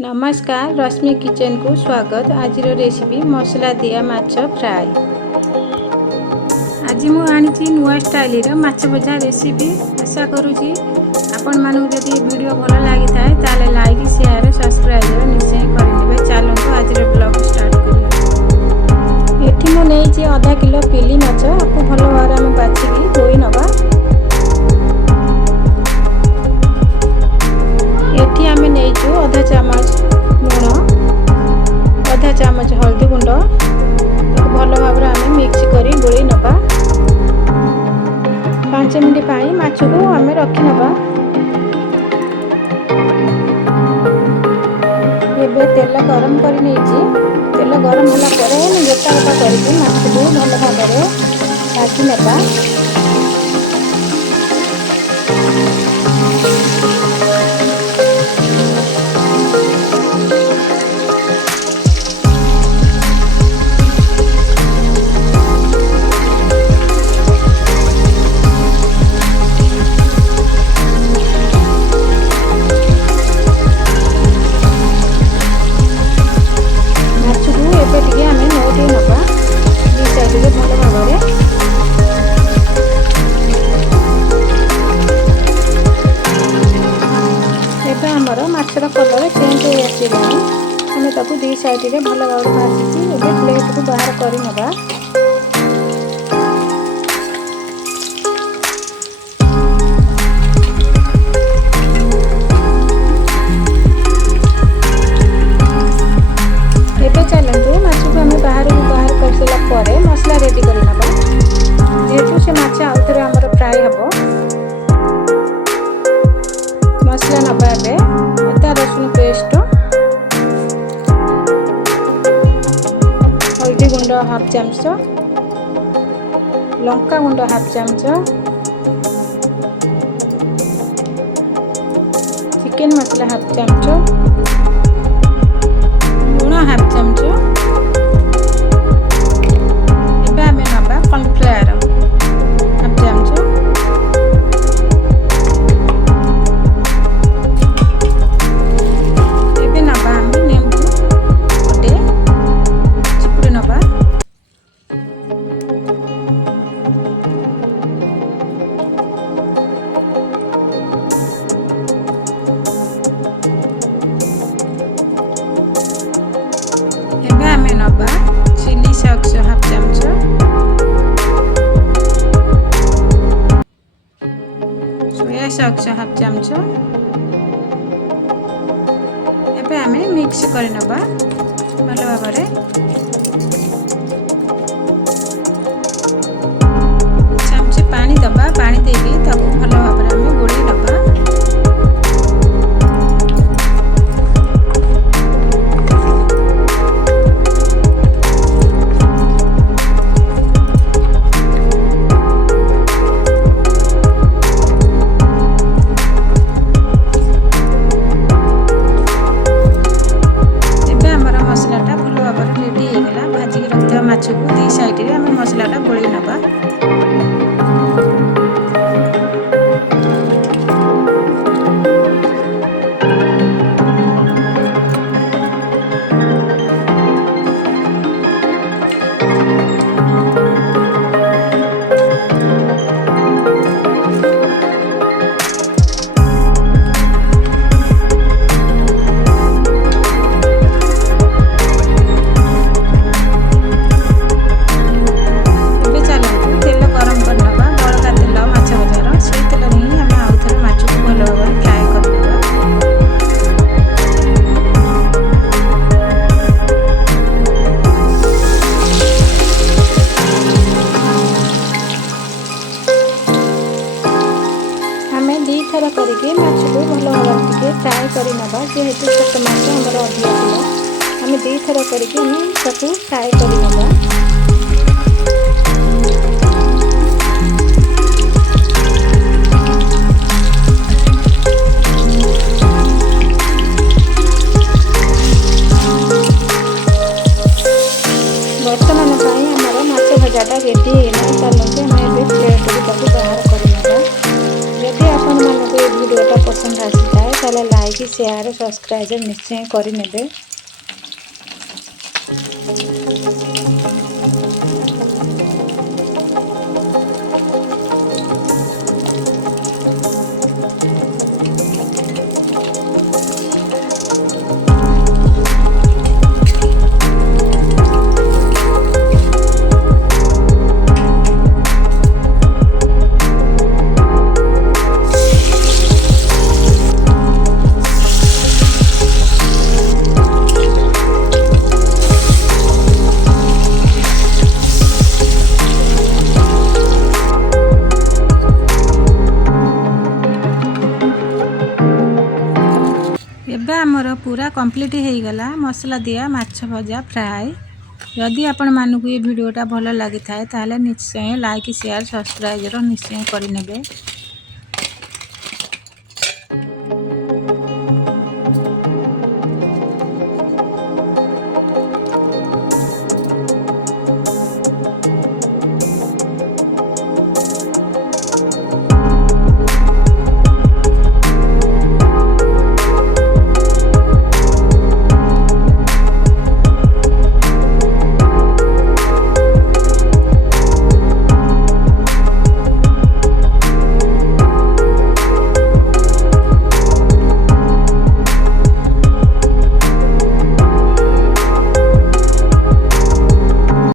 नमस्कार रश्मि किचन को स्वागत। आज रेसिपी मसला दिया माछ फ्राए। आज मु आनी नुआ स्टाइल माछ भजा रेसिपी। आशा करुँची आपण मानक जदि वीडियो भल लगी थाए ताले लाइक शेयर सब्सक्राइब निश्चय करेंगे। चलते आज ब्लॉग स्टार्ट करिया। एठी मु नेइची आधा किलो पिली माछ। आपको भल भाव आम बाछिकी धोई नबा। एठी आमे नेइचु आधा चामच लूण, आधा चामच हल्दी गुंड। भल भाव आमे मिक्स करी गोली नबा। 5 मिनिट पाई माछ को आमे रखी नबा। एबे तेल गरम करी नेइची। तेल गरम होला परे गोटा गोटा करके माछ को भल भाव भाजी नबा। माछर कलर चेंज हो आसलानी। आम ताकू दी साइड में भल भाव भाजी प्लेट को बाहर कर नबा। एबे चलतु माछ को आम बाहर कर सारा मसला रेडी कर नबा। जेहेतु से माछ आउ थे आमर फ्राए हम मसला नबा। एबे अदा रसुण पेस्ट, हल्दी गुंड हाफ चामच, लंका गुंड हाफ चामच, चिकन मसला हाफ चामच, लूण हाफ चामच। एबे आमे नबा कॉर्नफ्लावर हाफ चामच। नबा चिली सॉस हाफ चामच, सोया सॉस हाफ चामच। एबे आमे मिक्स कर नबा भल भाव। चामचे पानी दबा। पानी देके ताकू भल भाव आमे गोली नबा। माछ को दी साइड रे आमे मसलाटा गोली नबा। थर करके माछ को भल भाव फ्राए कर नबा। जेहेतु छोट माछ आमर अधिक थिला आम दी थर करके फ्राए कर नबा। बर्तमान आमर माछ भजाटा रेडी है। चलते आम प्लेट को बाहर कर नबा। यदि आपण मानक वीडियोटा पसंद आसी थाए ताले लाइक शेयर ସେୟାର ସବସ୍କ୍ରାଇବ ନିଶ୍ଚୟ କରିନେବେ। ଏବେ ଆମର पूरा कंप्लीट हो गला मसला दिया माछ भजा फ्राए। जदि आपण मानकु ये वीडियोटा भल लगी थाए ताले निश्चय लाइक शेयर सब्सक्राइब निश्चय करिनेबे।